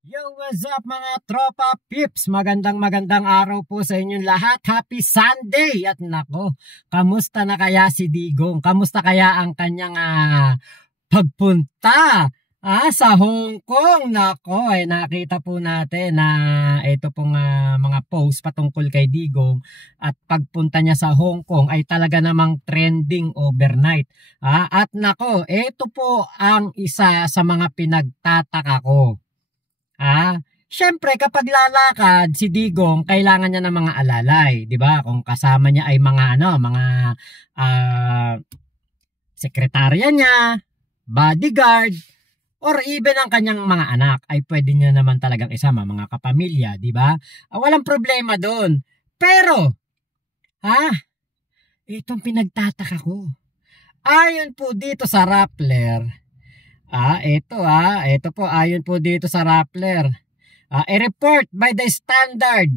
Yo, what's up mga tropa pips? Magandang araw po sa inyong lahat. Happy Sunday! At nako, kamusta na kaya si Digong? Kamusta kaya ang kanyang pagpunta sa Hong Kong? Nako, nakita po natin na ito pong mga post patungkol kay Digong at pagpunta niya sa Hong Kong ay talaga namang trending overnight. At nako, ito po ang isa sa mga pinagtataka ko. Syempre kapag lalakad si Digong, kailangan niya ng mga alalay, 'di ba? Kung kasama niya ay mga sekretarya niya, bodyguard, or even ang kanyang mga anak ay pwede niya naman talagang isama, mga kapamilya, 'di ba? Walang problema doon. Pero itong pinagtataka ko. Ayon po dito sa Rappler, ito po ayon po dito sa Rappler. A report by the Standard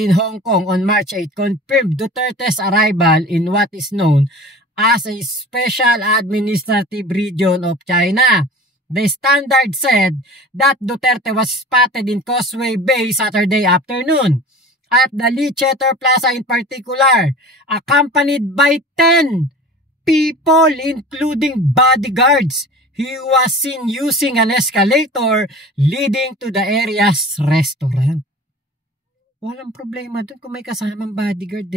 in Hong Kong on March 8 confirmed Duterte's arrival in what is known as a special administrative region of China. The Standard said that Duterte was spotted in Causeway Bay Saturday afternoon at the Lee Theater Plaza in particular, accompanied by 10 people including bodyguards. He was seen using an escalator leading to the area's restaurant. Walang problema dun kung may kasamang bodyguard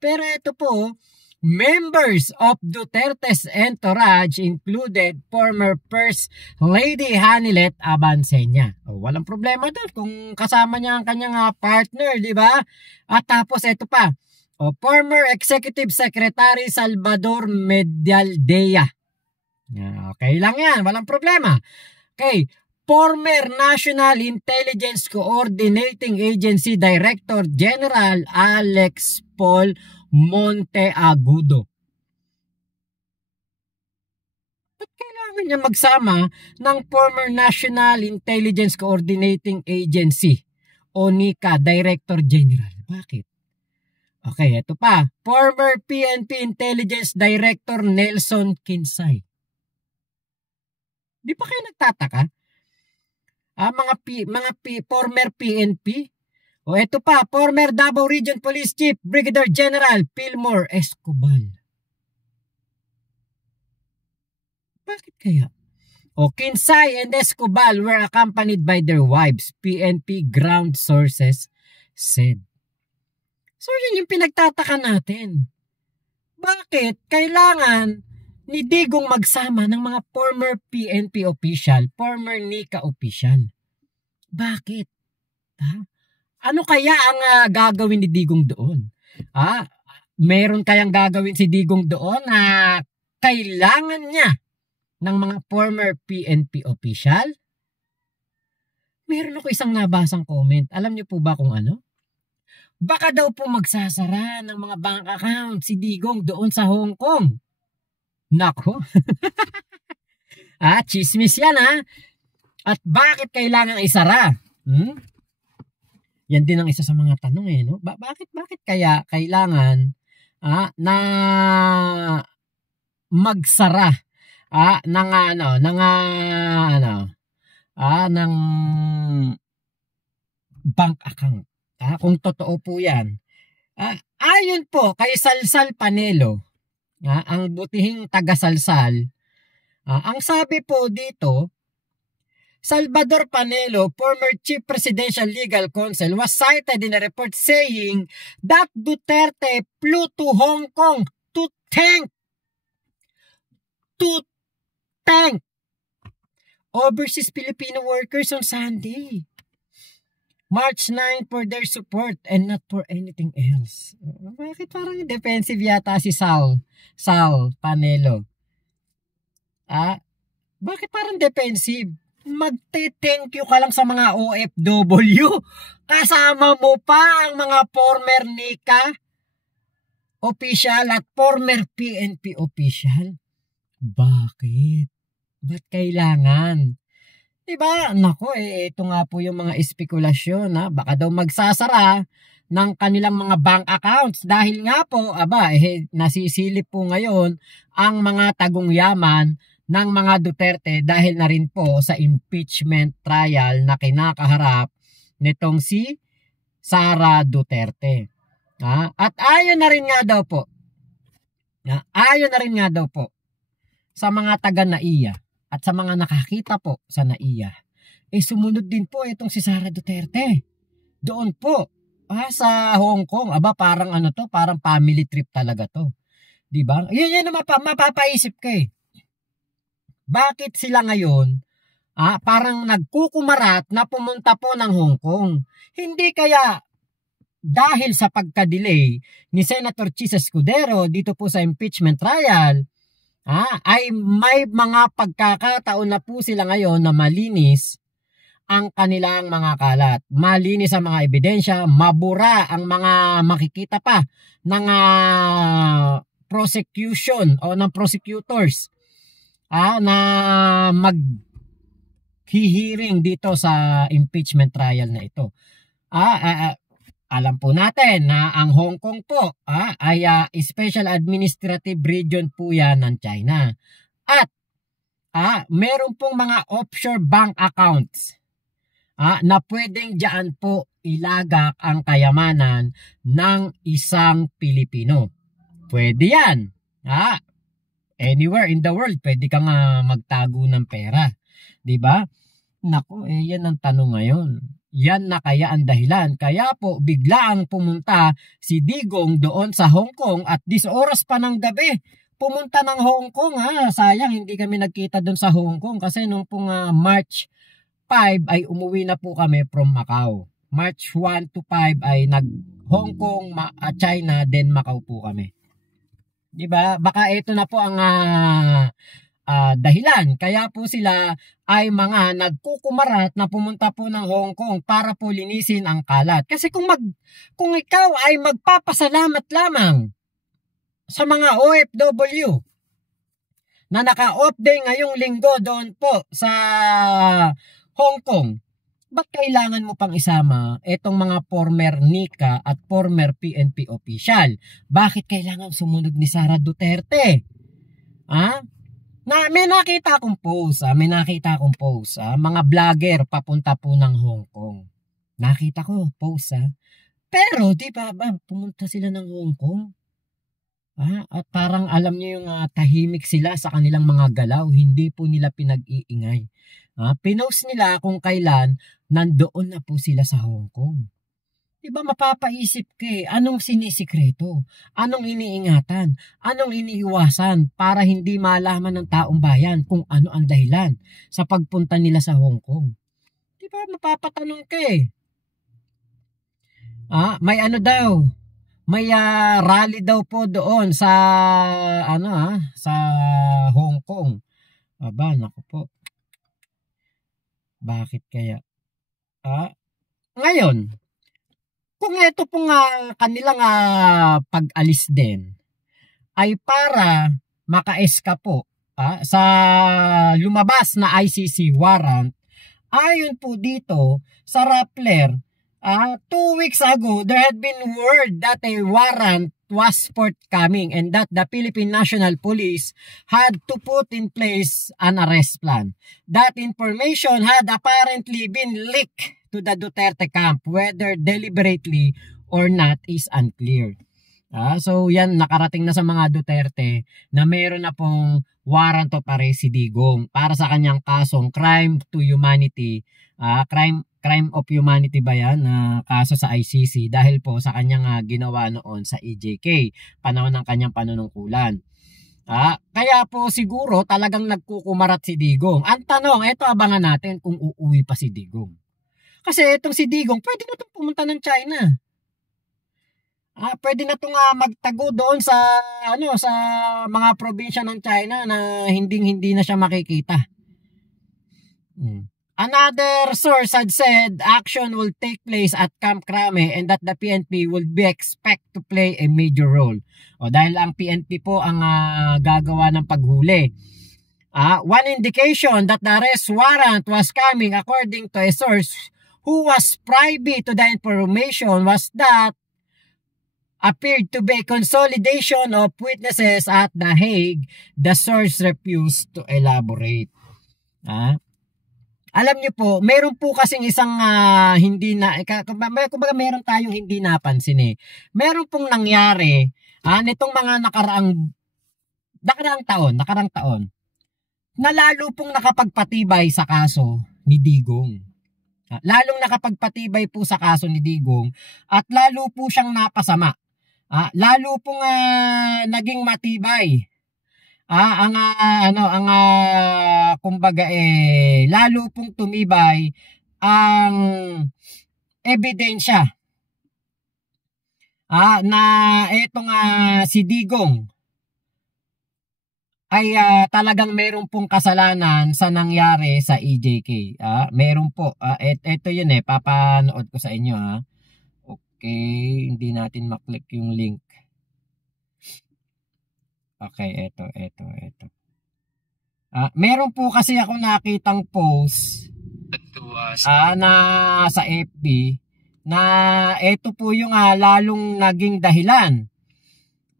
Pero ito po, members of Duterte's entourage included former First Lady Hanilet Abansenya. Walang problema dun kung kasama niya ang kanyang partner, di ba? At tapos ito pa, former Executive Secretary Salvador Medialdea. Okay lang yan, walang problema. Okay, former National Intelligence Coordinating Agency Director General Alex Paul Monteagudo. Ba't kailangan niya magsama ng former National Intelligence Coordinating Agency o NICA Director General? Bakit? Okay, ito pa. Former PNP Intelligence Director Nelson Kinsay. Di pa kayo nagtataka? Former PNP. Ito pa, former Davao Region Police Chief Brigadier General Pilmore Escobal. Bakit kaya? Kinsay and Escobal were accompanied by their wives, PNP ground sources said. So yun yung pinagtataka natin. Bakit kailangan ni Digong magsama ng mga former PNP official, former NICA official? Bakit? Ano kaya ang gagawin ni Digong doon? Meron kayang gagawin si Digong doon na kailangan niya ng mga former PNP official? Meron ako isang nabasang comment. Alam niyo po ba kung ano? Baka daw po magsasara ng mga bank account si Digong doon sa Hong Kong. Nako. Chismis yan At bakit kailangan isara? Yan din ang isa sa mga tanong no? Bakit kaya kailangan na magsara ng bank account? Kung totoo po yan. Ayon po kay Salsal Panelo, ang butihing taga-Salsal, ang sabi po dito, Salvador Panelo, former Chief Presidential Legal Counsel, was cited in a report saying that Duterte flew to Hong Kong to thank overseas Filipino workers on Sunday, March 9, for their support and not for anything else. Bakit parang defensive yata si Sal Panelo? Bakit parang defensive? Magte-thank you ka lang sa mga OFW. Kasama mo pa ang mga former NICA official at former PNP official. Bakit? Ba't kailangan? Diba? Nako, ito nga po yung mga espekulasyon baka daw magsasara ng kanilang mga bank accounts dahil nga po, nasisilip po ngayon ang mga tagong yaman ng mga Duterte dahil na rin po sa impeachment trial na kinakaharap nitong si Sara Duterte. At ayon na rin nga daw po, sa mga taga NAIA at sa mga nakakita po sa NAIA, sumunod din po itong si Sara Duterte. Doon po, sa Hong Kong. Parang parang family trip talaga to. Diba? Yun mapapaisip ka eh. Bakit sila ngayon parang nagkukumarat na pumunta po ng Hong Kong? Hindi kaya dahil sa pagka-delay ni Senator Chis Escudero dito po sa impeachment trial, ay may mga pagkakataon na po sila ngayon na malinis ang kanilang mga kalat. Malinis ang mga ebidensya, mabura ang mga makikita pa ng prosecution o ng prosecutors na maghihiring dito sa impeachment trial na ito. Alam po natin na ang Hong Kong po ay special administrative region po yan ng China. At meron pong mga offshore bank accounts na pwedeng diyan po ilagak ang kayamanan ng isang Pilipino. Pwede yan. Anywhere in the world, pwede kang magtago ng pera. Diba? Naku, yan ang tanong ngayon. Yan na kaya ang dahilan. Kaya po, biglaang pumunta si Digong doon sa Hong Kong at 10 oras pa ng gabi. Pumunta ng Hong Kong. Sayang, hindi kami nagkita doon sa Hong Kong kasi nung pong March 5 ay umuwi na po kami from Macau. March 1 to 5 ay nag-Hong Kong, China, then Macau po kami. Diba? Baka ito na po ang dahilan. Kaya po sila ay mga nagkukumarat na pumunta po ng Hong Kong para po linisin ang kalat. Kasi kung ikaw ay magpapasalamat lamang sa mga OFW na naka-off day ngayong linggo doon po sa Hong Kong, ba't kailangan mo pang isama itong mga former NICA at former PNP official? Bakit kailangan sumunod ni Sara Duterte? May nakita akong post, mga vlogger papunta po ng Hong Kong. Nakita ko post, Pero di ba pumunta sila ng Hong Kong? At parang alam niyo yung tahimik sila sa kanilang mga galaw, hindi po nila pinag-iingay. Pinost nila kung kailan nandoon na po sila sa Hong Kong. Diba mapapaisip ka anong sinisikreto? Anong iniingatan? Anong iniiwasan para hindi malaman ng taong bayan kung ano ang dahilan sa pagpunta nila sa Hong Kong? Diba mapapatanong ka may daw? May rally daw po doon sa sa Hong Kong. Naku po. Bakit kaya? Ngayon, kung ito pong kanilang pag-alis din ay para maka-eska po sa lumabas na ICC warrant, ayon po dito sa Rappler, 2 weeks ago, there had been word that a warrant was forthcoming and that the Philippine National Police had to put in place an arrest plan. That information had apparently been leaked to the Duterte camp, whether deliberately or not is unclear. So yan, nakarating na sa mga Duterte na mayroon na pong warrant of arrest si Digong para sa kanyang kasong crime to humanity, crime of humanity ba yan na kaso sa ICC dahil po sa kanyang ginawa noon sa EJK, panahon ng kanyang panunungkulan. Kaya po siguro talagang nagkukumarat si Digong. Ang tanong, eto abangan natin kung uuwi pa si Digong. Kasi itong si Digong, pwede na itong pumunta ng China. Pwede na itong magtago doon sa sa mga probinsya ng China na hindi na siya makikita. Another source had said action will take place at Camp Crame and that the PNP will be expect to play a major role. Dahil ang PNP po ang gagawa ng paghuli. One indication that the arrest warrant was coming according to a source who was privy to the information was that appeared to be consolidation of witnesses at The Hague. The source refused to elaborate. Alam niyo po, meron po kasing isang hindi na, kumbaga meron tayong hindi napansin eh. Meron pong nangyari nitong mga nakarang taon, na lalo pong nakapagpatibay sa kaso ni Digong. Lalong nakapagpatibay po sa kaso ni Digong at lalo po siyang napasama. Lalo pong naging matibay. Kumbaga lalo pong tumibay ang ebidensya na etong si Digong ay talagang meron pong kasalanan sa nangyari sa EJK. Meron po. Ito yun papanood ko sa inyo Okay, hindi natin maklik yung link. Okay, eto. Meron po kasi ako nakitang post na sa FB na ito po yung lalong naging dahilan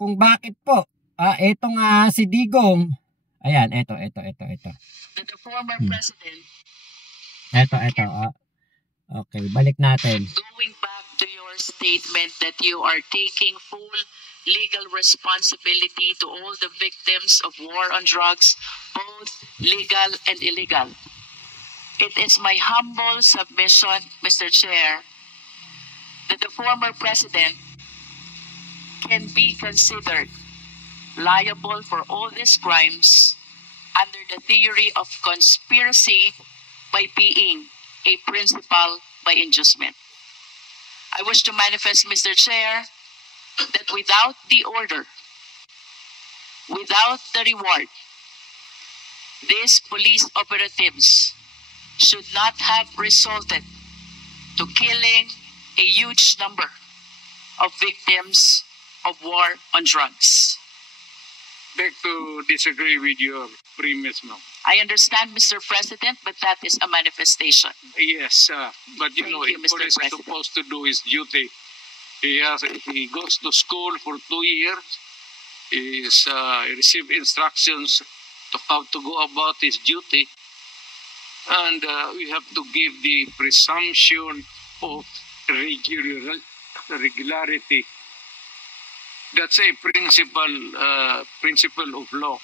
kung bakit po etong si Digong, ayan, ito. The former president. Ito. Okay, balik natin. Going back to your statement that you are taking full legal responsibility to all the victims of war on drugs, both legal and illegal. It is my humble submission, Mr. Chair, that the former president can be considered liable for all these crimes under the theory of conspiracy by being a principal by inducement. I wish to manifest, Mr. Chair, that without the order, without the reward, these police operatives should not have resulted to killing a huge number of victims of war on drugs. Beg to disagree with your premise, ma'am. I understand, Mr. President, but that is a manifestation. Yes, but Thank you, a Mr. police is President. supposed to do his duty. He goes to school for 2 years. He received instructions to how to go about his duty. And we have to give the presumption of regularity. That's a principle of law.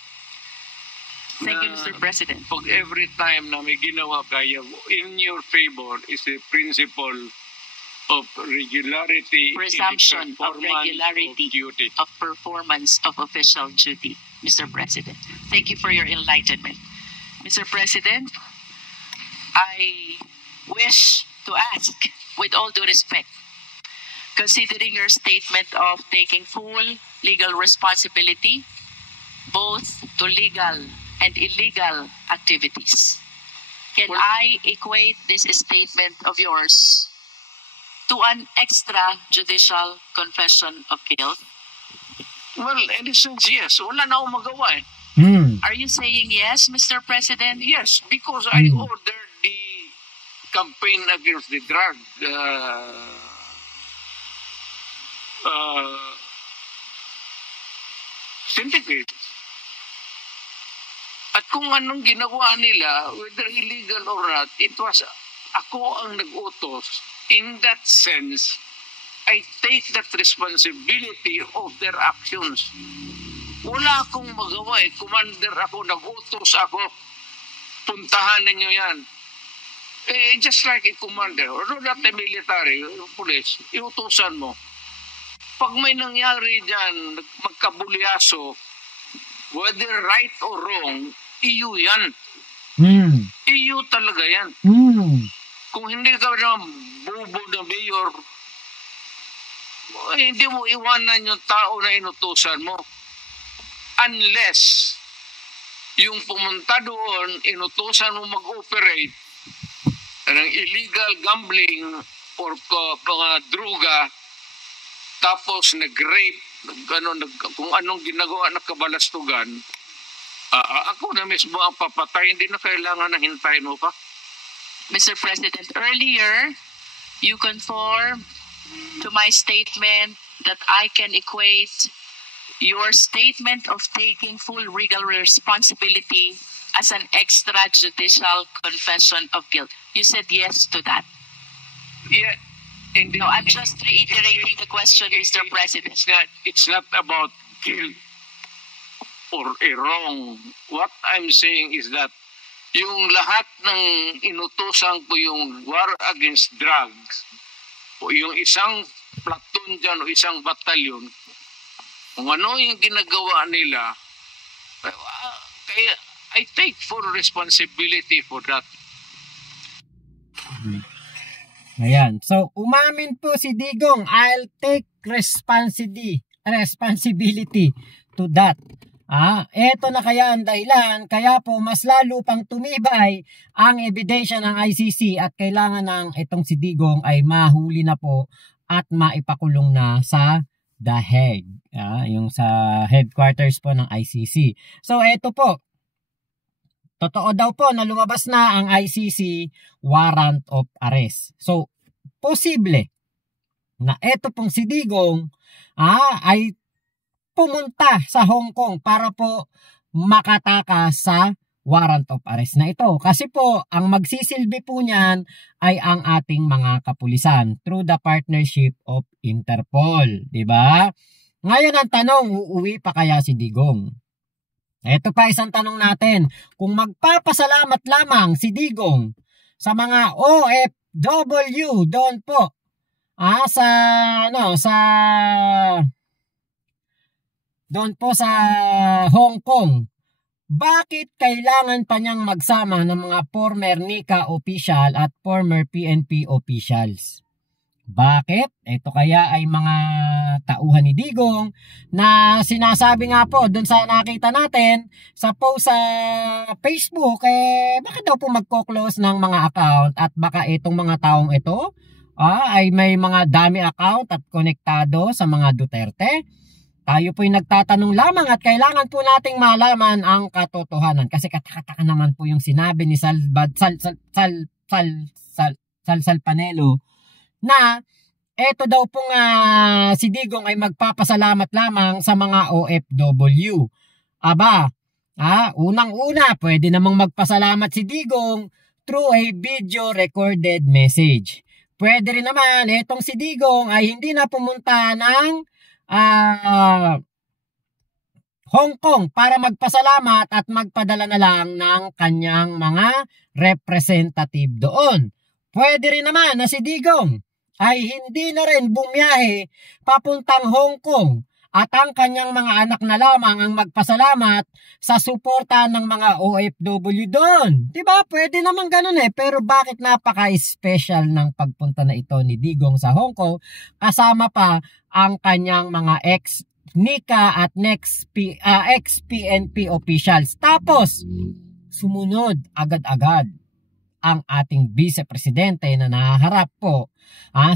Thank you, Mr. President. Pag every time na may ginawa kaya in your favor is a principle of regularity, Presumption in the of regularity of duty. of performance of official duty, Mr. President. Thank you for your enlightenment. Mr. President, I wish to ask, with all due respect, considering your statement of taking full legal responsibility, both to legal and illegal activities, can I equate this statement of yours to an extrajudicial confession of guilt? Well, in a sense, yes. Wala na akong magawa eh. Are you saying yes, Mr. President? Yes, because I ordered the campaign against the drug syndicate. At kung anong ginawa nila, whether illegal or not, it was ako ang nag-utos. In that sense, I take that responsibility of their actions. Wala akong magawa eh. Commander ako, nag-utos ako. Puntahan ninyo yan. Just like a commander, or not a military, police, iutusan mo. Pag may nangyari dyan, magkabulyaso, whether right or wrong, iyo yan. Iyo talaga yan. Kung hindi ka na bubo na mayor, hindi mo iwanan yung tao na inutusan mo. Unless yung pumunta doon, inutusan mo mag-operate ng illegal gambling or mga droga, tapos nag-rape, kung anong ginagawa na kabalastugan, ako na mismo ang papatay, hindi na kailangan na hintayin mo pa. Mr. President, earlier, you conformed to my statement that I can equate your statement of taking full legal responsibility as an extrajudicial confession of guilt? You said yes to that. Yeah. And No, I'm just reiterating the question, Mr. President. It's not about guilt or a wrong. What I'm saying is that yung lahat ng inutusan ko yung war against drugs o yung isang platoon dyan o isang batalyon, kung ano yung ginagawa nila, kaya I take full responsibility for that. Ayan. So, umamin po si Digong, I'll take responsibility to that. Eto na kaya ang dahilan, kaya po mas lalo pang tumibay ang ebidensya ng ICC at kailangan ng itong si Digong ay mahuli na po at maipakulong na sa The Hague, yung sa headquarters po ng ICC. So, eto po, totoo daw po na lumabas na ang ICC warrant of arrest. So, posible na eto pong si Digong ay pumunta sa Hong Kong para po makatakas sa warrant of arrest na ito. Kasi po, ang magsisilbi po niyan ay ang ating mga kapulisan through the partnership of Interpol. Diba? Ngayon ang tanong, uuwi pa kaya si Digong? Ito pa isang tanong natin. Kung magpapasalamat lamang si Digong sa mga OFW doon po doon po sa Hong Kong, bakit kailangan pa niyang magsama ng mga former NICA official at former PNP officials? Bakit? Ito kaya ay mga tauhan ni Digong na sinasabi nga po doon sa nakita natin sa post sa Facebook, bakit daw po magko-close ng mga account at baka itong mga taong ito ay may mga dami account at konektado sa mga Duterte? Tayo po'y nagtatanong lamang at kailangan po nating malaman ang katotohanan. Kasi katakataka naman po yung sinabi ni Sal Panelo na eto daw pong si Digong ay magpapasalamat lamang sa mga OFW. Unang-una, pwede namang magpasalamat si Digong through a video recorded message. Pwede rin naman, etong si Digong ay hindi na pumunta ng Hong Kong para magpasalamat at magpadala na lang ng kanyang mga representative doon. Pwede rin naman na si Digong ay hindi na rin bumiyahe papuntang Hong Kong at ang kanyang mga anak na lamang ang magpasalamat sa suporta ng mga OFW doon. Diba? Pwede naman ganun pero bakit napaka-special ng pagpunta na ito ni Digong sa Hong Kong kasama pa ang kanyang mga ex-NICA at ex-PNP officials. Tapos, sumunod agad-agad ang ating vice-presidente na naharap po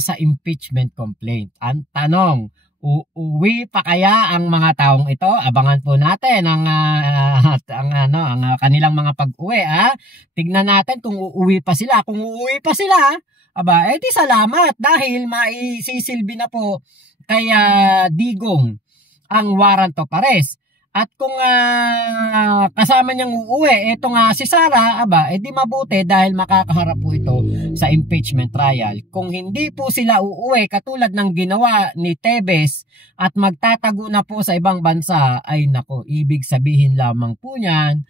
sa impeachment complaint. Ang tanong, uuwi pa kaya ang mga taong ito? Abangan po natin ang kanilang mga pag-uwi. Tignan natin kung uuwi pa sila. Kung uuwi pa sila, di salamat dahil maisisilbi na po kay Digong ang warrant of arrest. At kung kasama niyang uuwi, ito nga si Sara, di mabuti dahil makakaharap po ito sa impeachment trial. Kung hindi po sila uuwi katulad ng ginawa ni Tebes at magtatago na po sa ibang bansa, ay nako, ibig sabihin lamang po niyan,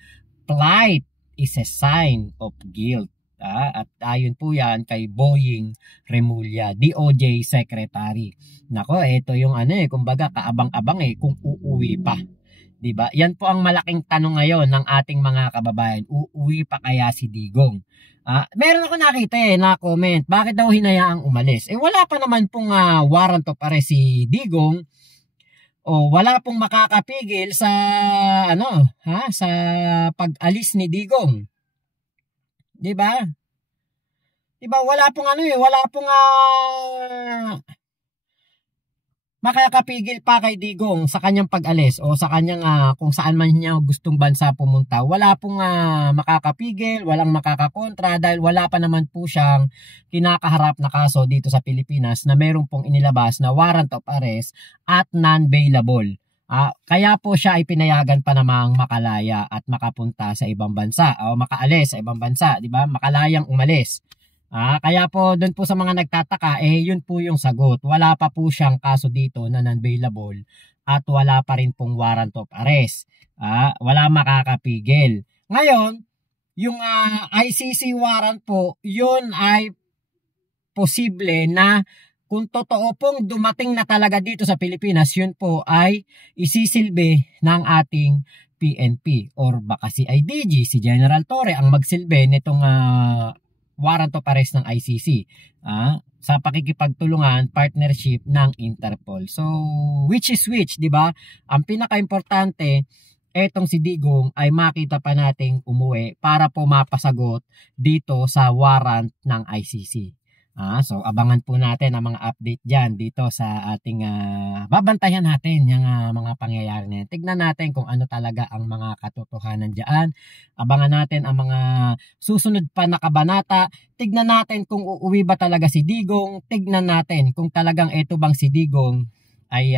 flight is a sign of guilt. At ayon po yan kay Boying Remulla, DOJ Secretary. Nako, ito yung kumbaga kaabang-abang kung uuwi pa. Diba? Yan po ang malaking tanong ngayon ng ating mga kababayan. Uuwi pa kaya si Digong? Meron ako nakita na comment, bakit daw hinayaang umalis? Wala pa naman pong warrant of arrest si Digong. Wala pong makakapigil sa sa pag-alis ni Digong. Diba? Diba wala pong makakapigil pa kay Digong sa kanyang pag-alis o sa kanyang kung saan man niya gustong bansa pumunta. Wala pong makakapigil, walang makakakontra dahil wala pa naman po siyang kinakaharap na kaso dito sa Pilipinas na meron pong inilabas na warrant of arrest at non-bailable. Kaya po siya ay pinayagan pa namang makalaya at makapunta sa ibang bansa o makaalis sa ibang bansa, di ba? Makalayang umalis. Kaya po doon po sa mga nagtataka, yun po yung sagot. Wala pa po siyang kaso dito na non-bailable at wala pa rin pong warrant of arrest. Wala makakapigil. Ngayon, yung ICC warrant po, yun ay posible na kung totoo pong dumating na talaga dito sa Pilipinas, yun po ay isisilbi ng ating PNP or baka si IDG, si General Torre ang magsilbi nitong warrant of arrest ng ICC sa pakikipagtulungan, partnership ng Interpol. So, which is which, di ba? Ang pinaka-importante, etong si Digong ay makita pa nating umuwi para po mapasagot dito sa warrant ng ICC. So, abangan po natin ang mga update dyan dito sa ating babantayan natin yung mga pangyayari na yan. Tignan natin kung ano talaga ang mga katotohanan dyan. Abangan natin ang mga susunod pa na kabanata. Tignan natin kung uuwi ba talaga si Digong. Tignan natin kung talagang ito bang si Digong ay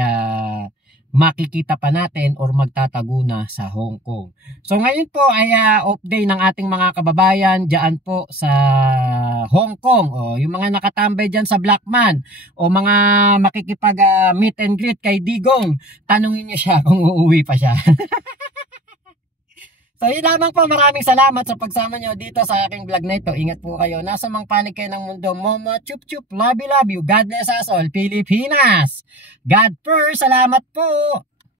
makikita pa natin or magtatago na sa Hong Kong. So ngayon po ay off day ng ating mga kababayan dyan po sa Hong Kong. Yung mga nakatambay dyan sa Blackman o mga makikipag meet and greet kay Digong, tanungin niyo siya kung uuwi pa siya. So yun lamang po, maraming salamat sa pagsama nyo dito sa aking vlog na ito. Ingat po kayo. Nasa mang panig kayo ng mundo. Momo, chup chup, love you. God bless us all. Pilipinas. God first. Salamat po.